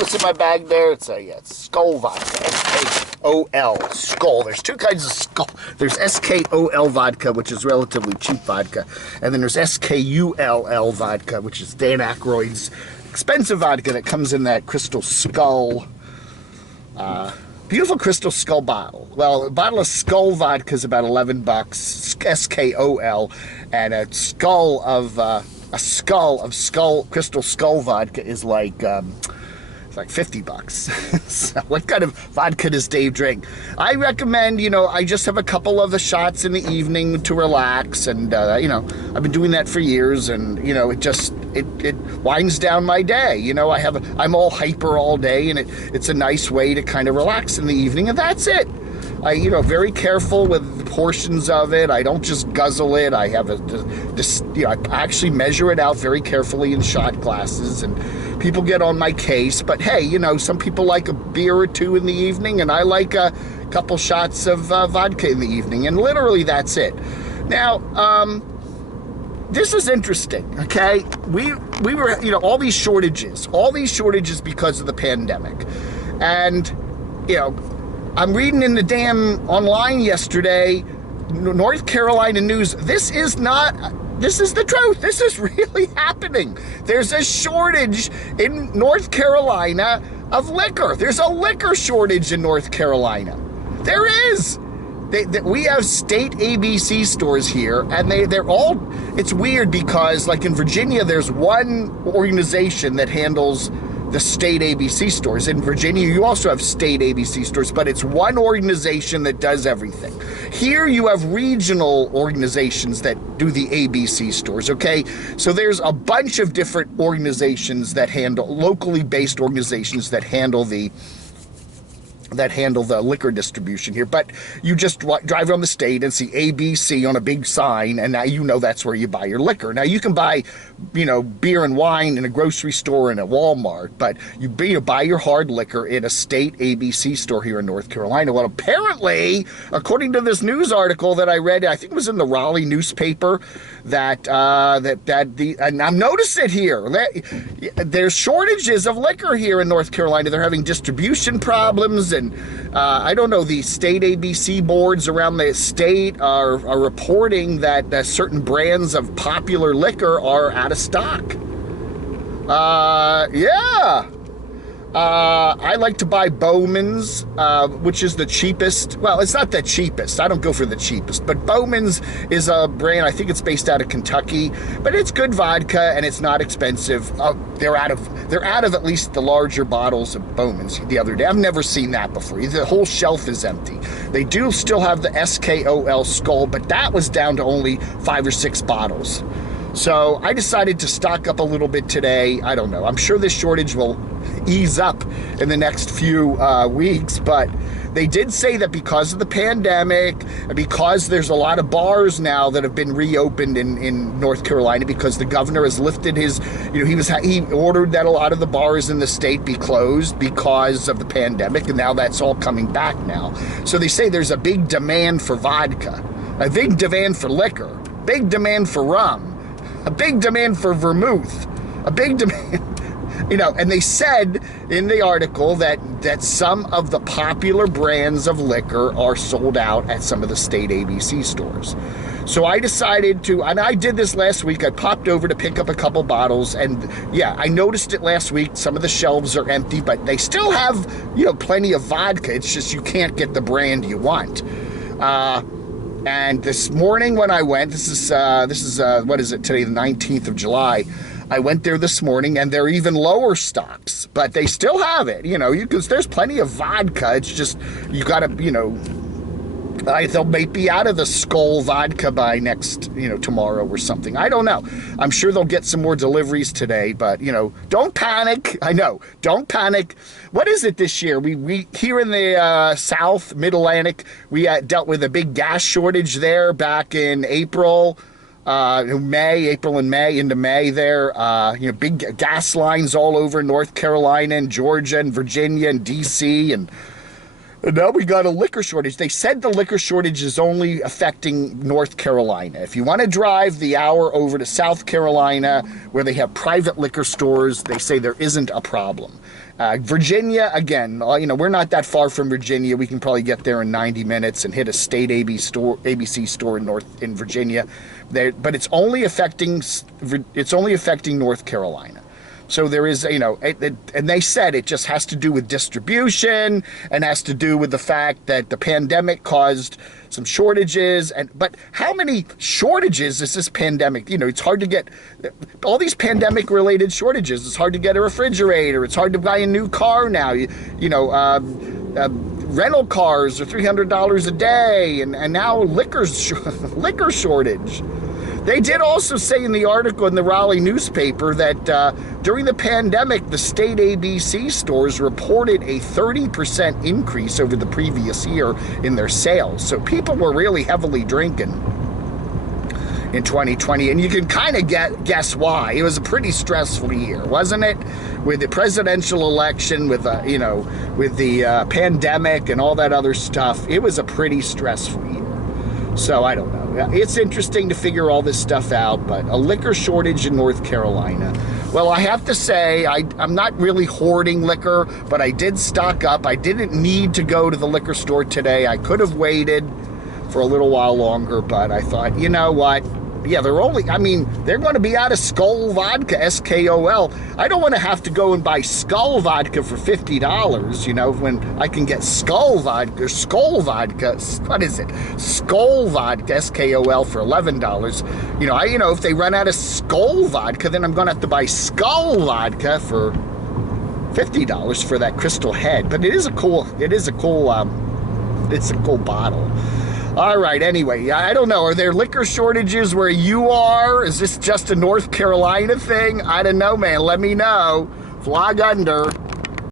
what's in my bag there? It's it's Skull vodka. S-K-O-L. Skull. There's two kinds of Skull. There's S-K-O-L vodka, which is relatively cheap vodka. And then there's S-K-U-L-L vodka, which is Dan Aykroyd's expensive vodka that comes in that Crystal Skull, beautiful Crystal Skull bottle. Well, a bottle of Skull vodka is about $11, S-K-O-L, and a skull of Crystal Skull vodka is like it's like $50. So what kind of vodka does Dave drink? I recommend, I just have a couple of the shots in the evening to relax, and I've been doing that for years, and it winds down my day. I'm all hyper all day, and it's a nice way to kind of relax in the evening, and that's it. I very careful with the portions of it. I don't just guzzle it. I have I actually measure it out very carefully in shot glasses, and people get on my case. But hey, some people like a beer or two in the evening, and I like a couple shots of vodka in the evening, and literally that's it. Now, this is interesting, okay? We were, all these shortages because of the pandemic, and I'm reading in the damn online yesterday, North Carolina news. This is the truth. This is really happening. There's a shortage in North Carolina of liquor. There's a liquor shortage in North Carolina. There is. We have state ABC stores here, and they're all, it's weird because like in Virginia, there's one organization that handles the state ABC stores. In Virginia, you also have state ABC stores, but it's one organization that does everything. Here you have regional organizations that do the ABC stores, okay? So there's a bunch of different organizations that handle, locally based organizations that handle the liquor distribution here. But you just drive around the state and see ABC on a big sign, and now that's where you buy your liquor. Now you can buy, beer and wine in a grocery store and a Walmart, but you buy your hard liquor in a state ABC store here in North Carolina. Well, apparently, according to this news article that I read, I think it was in the Raleigh newspaper, and I've noticed it here. There's shortages of liquor here in North Carolina. They're having distribution problems, and I don't know, the state ABC boards around the state are reporting that certain brands of popular liquor are out of stock. Yeah. I like to buy Bowman's, which is the cheapest. Well, it's not the cheapest. I don't go for the cheapest, but Bowman's is a brand. I think it's based out of Kentucky, but it's good vodka and it's not expensive. They're out of at least the larger bottles of Bowman's the other day. I've never seen that before. The whole shelf is empty. They do still have the SKOL Skull, but that was down to only 5 or 6 bottles. So I decided to stock up a little bit today. I don't know. I'm sure this shortage will ease up in the next few weeks, but they did say that because of the pandemic, and because there's a lot of bars now that have been reopened in North Carolina, because the governor has lifted his, he ordered that a lot of the bars in the state be closed because of the pandemic, and now that's all coming back now. So they say there's a big demand for vodka, a big demand for liquor, big demand for rum, a big demand for vermouth, a big demand, and they said in the article that some of the popular brands of liquor are sold out at some of the state ABC stores. So I decided to, and I did this last week, I popped over to pick up a couple bottles, and yeah, I noticed it last week. Some of the shelves are empty, but they still have, plenty of vodka. It's just you can't get the brand you want. And this morning when I went, this is what is it today, the 19th of July, I went there this morning, and they're even lower stocks, but they still have it, because there's plenty of vodka. It's just, you gotta, they'll be out of the Skull vodka by next, tomorrow or something. I don't know. I'm sure they'll get some more deliveries today, but, don't panic. I know, don't panic. What is it this year? We here in the South, Mid-Atlantic, we dealt with a big gas shortage there back in April and May into May there. Big gas lines all over North Carolina and Georgia and Virginia and DC, and And now we got a liquor shortage. They said the liquor shortage is only affecting North Carolina. If you want to drive the hour over to South Carolina, where they have private liquor stores, they say there isn't a problem. Virginia, again, we're not that far from Virginia. We can probably get there in 90 minutes and hit a state ABC store in Virginia. But it's only affecting North Carolina. So there is, and they said it just has to do with distribution and has to do with the fact that the pandemic caused some shortages. But how many shortages is this pandemic? It's hard to get all these pandemic related shortages. It's hard to get a refrigerator. It's hard to buy a new car now. Rental cars are $300 a day, and now liquor shortage. They did also say in the article in the Raleigh newspaper that during the pandemic, the state ABC stores reported a 30% increase over the previous year in their sales. So people were really heavily drinking in 2020, and you can kind of guess why. It was a pretty stressful year, wasn't it? With the presidential election, with the pandemic and all that other stuff, it was a pretty stressful year. So I don't know. It's interesting to figure all this stuff out, but a liquor shortage in North Carolina. Well, I have to say, I'm not really hoarding liquor, but I did stock up. I didn't need to go to the liquor store today. I could have waited for a little while longer, but I thought, you know what? Yeah, they're going to be out of Skull vodka, SKOL. I don't want to have to go and buy Skull vodka for $50, when I can get Skull vodka, what is it? Skull vodka, SKOL for $11. If they run out of Skull vodka, then I'm going to have to buy Skull vodka for $50 for that Crystal Head. But it's a cool bottle. All right, anyway, I don't know. Are there liquor shortages where you are? Is this just a North Carolina thing? I don't know, man. Let me know. Vlog under.